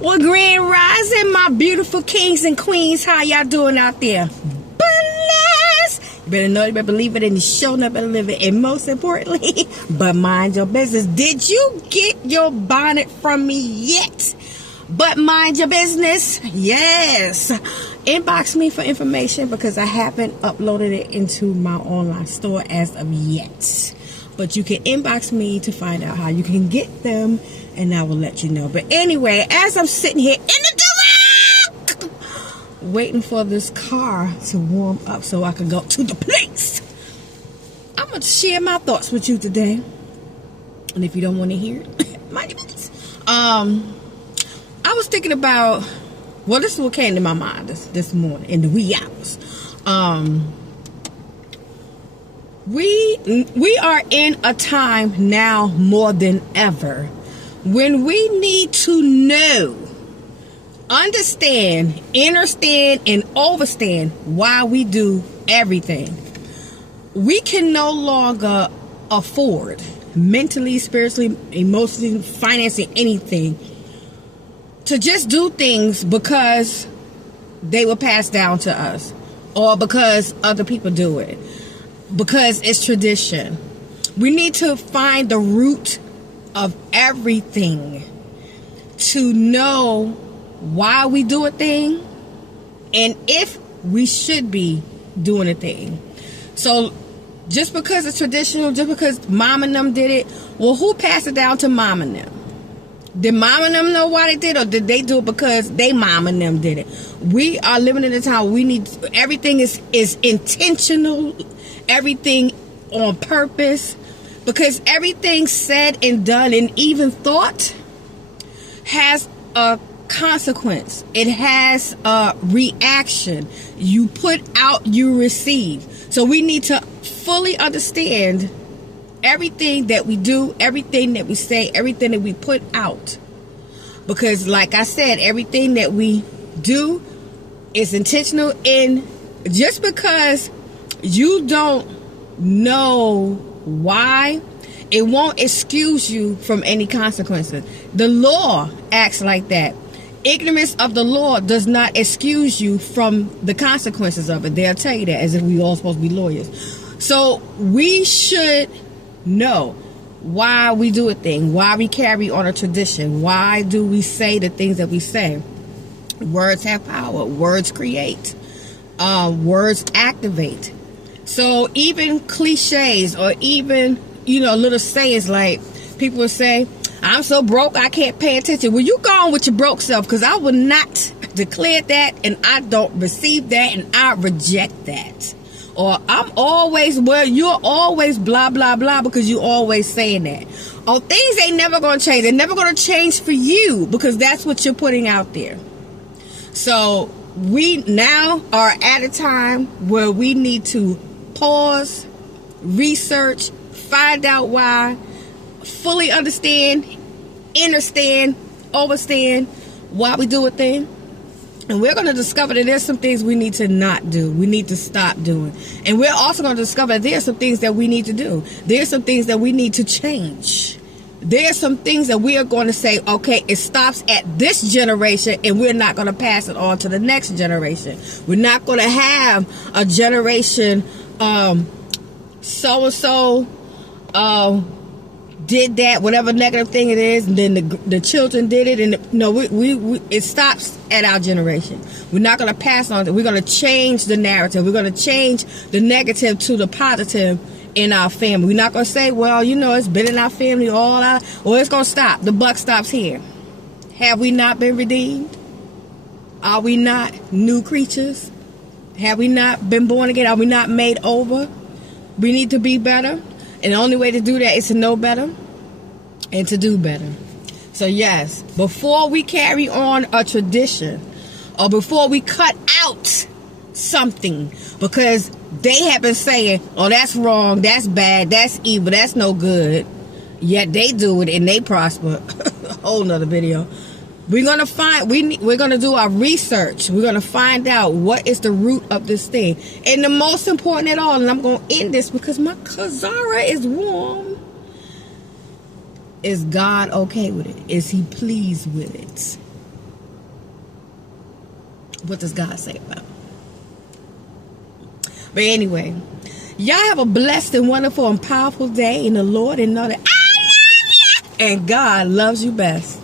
Well, Grand Rising, my beautiful kings and queens. How y'all doing out there? Bless. You better know, you better believe it, and you sure enough better live it. And most importantly, but mind your business. Did you get your bonnet from me yet? But mind your business. Yes. Inbox me for information because I haven't uploaded it into my online store as of yet. But you can inbox me to find out how you can get them, and I will let you know. But anyway, as I'm sitting here in the dark, waiting for this car to warm up so I can go to the place, I'm going to share my thoughts with you today. And if you don't want to hear it, mind your business. I was thinking about, well, this is what came to my mind this morning in the wee hours. We are in a time now more than ever when we need to know, understand, understand, and overstand why we do everything. We can no longer afford mentally, spiritually, emotionally, financing anything to just do things because they were passed down to us or because other people do it. Because it's tradition. We need to find the root of everything to know why we do a thing and if we should be doing a thing. So just because it's traditional, just because mom and them did it, well, who passed it down to mom and them? Did mom and them know why they did, or did they do it because they mom and them did it? We are living in a time we need, everything is intentional, everything on purpose, because everything said and done and even thought has a consequence. It has a reaction. You put out, you receive. So we need to fully understand everything that we do, everything that we say, everything that we put out. Because like I said, everything that we do is intentional, and just because you don't know why, it won't excuse you from any consequences. The law acts like that. Ignorance of the law does not excuse you from the consequences of it. They'll tell you that as if we all supposed to be lawyers. So we should know why we do a thing, why we carry on a tradition, why do we say the things that we say. Words have power. Words create. Words activate. So even cliches or even, little sayings like people will say, I'm so broke I can't pay attention. Well, you go on with your broke self, because I will not declare that, and I don't receive that, and I reject that. Or I'm always, well, you're always blah, blah, blah, because you're always saying that. Oh, things ain't never going to change. They're never going to change for you, because that's what you're putting out there. So we now are at a time where we need to pause, research, find out why, fully understand, understand why we do a thing. And we're going to discover that there's some things we need to not do. We need to stop doing. And we're also going to discover that there's some things that we need to do. There's some things that we need to change. There's some things that we are going to say, okay, it stops at this generation, and we're not going to pass it on to the next generation. We're not going to have a generation, so-and-so did that, whatever negative thing it is, and then the children did it, and it stops at our generation. We're not going to pass on. We're going to change the narrative. We're going to change the negative to the positive in our family. We're not going to say, well, it's been in our family all our, well, it's going to stop. The buck stops here. Have we not been redeemed? Are we not new creatures? Have we not been born again? Are we not made over? We need to be better. And the only way to do that is to know better and to do better. So yes, before we carry on a tradition, or before we cut out something because they have been saying, oh, that's wrong, that's bad, that's evil, that's no good, yet they do it and they prosper. A whole nother video. We're going to do our research. We're going to find out what is the root of this thing. And the most important at all, and I'm going to end this because my Kazara is warm. Is God okay with it? Is he pleased with it? What does God say about it? But anyway, y'all have a blessed and wonderful and powerful day in the Lord, and know that I love you and God loves you best.